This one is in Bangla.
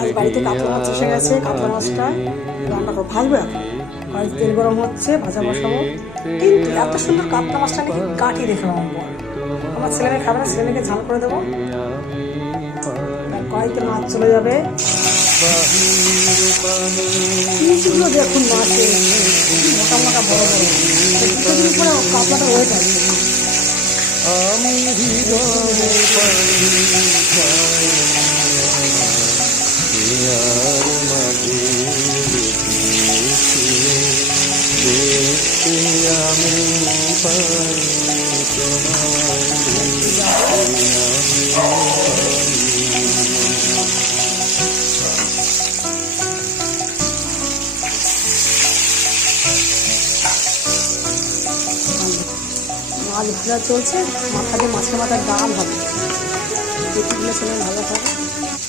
আজ বাড়িতে কাতলা মাছ এসে গেছে। কাতলা মাছটা রান্না করবো, ভাজবো এখন। কড়াইতে তেল গরম হচ্ছে, ভাজা বসাবো। কিন্তু এত সুন্দর কাতলা মাছটা নাকি কাটি দেখলাম আমার ছেলেমেয়ে খাবে না, ছেলেমেয়েকে ঝাল করে দেবো। কড়াইতে মাছ চলে যাবে। পিসগুলো দেখুন মাছের মোটা মোটা বড় বড়, দুটো দিন পরে কাতলাটা হয়ে থাকবে। মাছ ভাজা চলছে, মাথা দিয়ে মাছের মাথার ডাল হবে, পেটিগুলো ছেলে ভালো খাবে।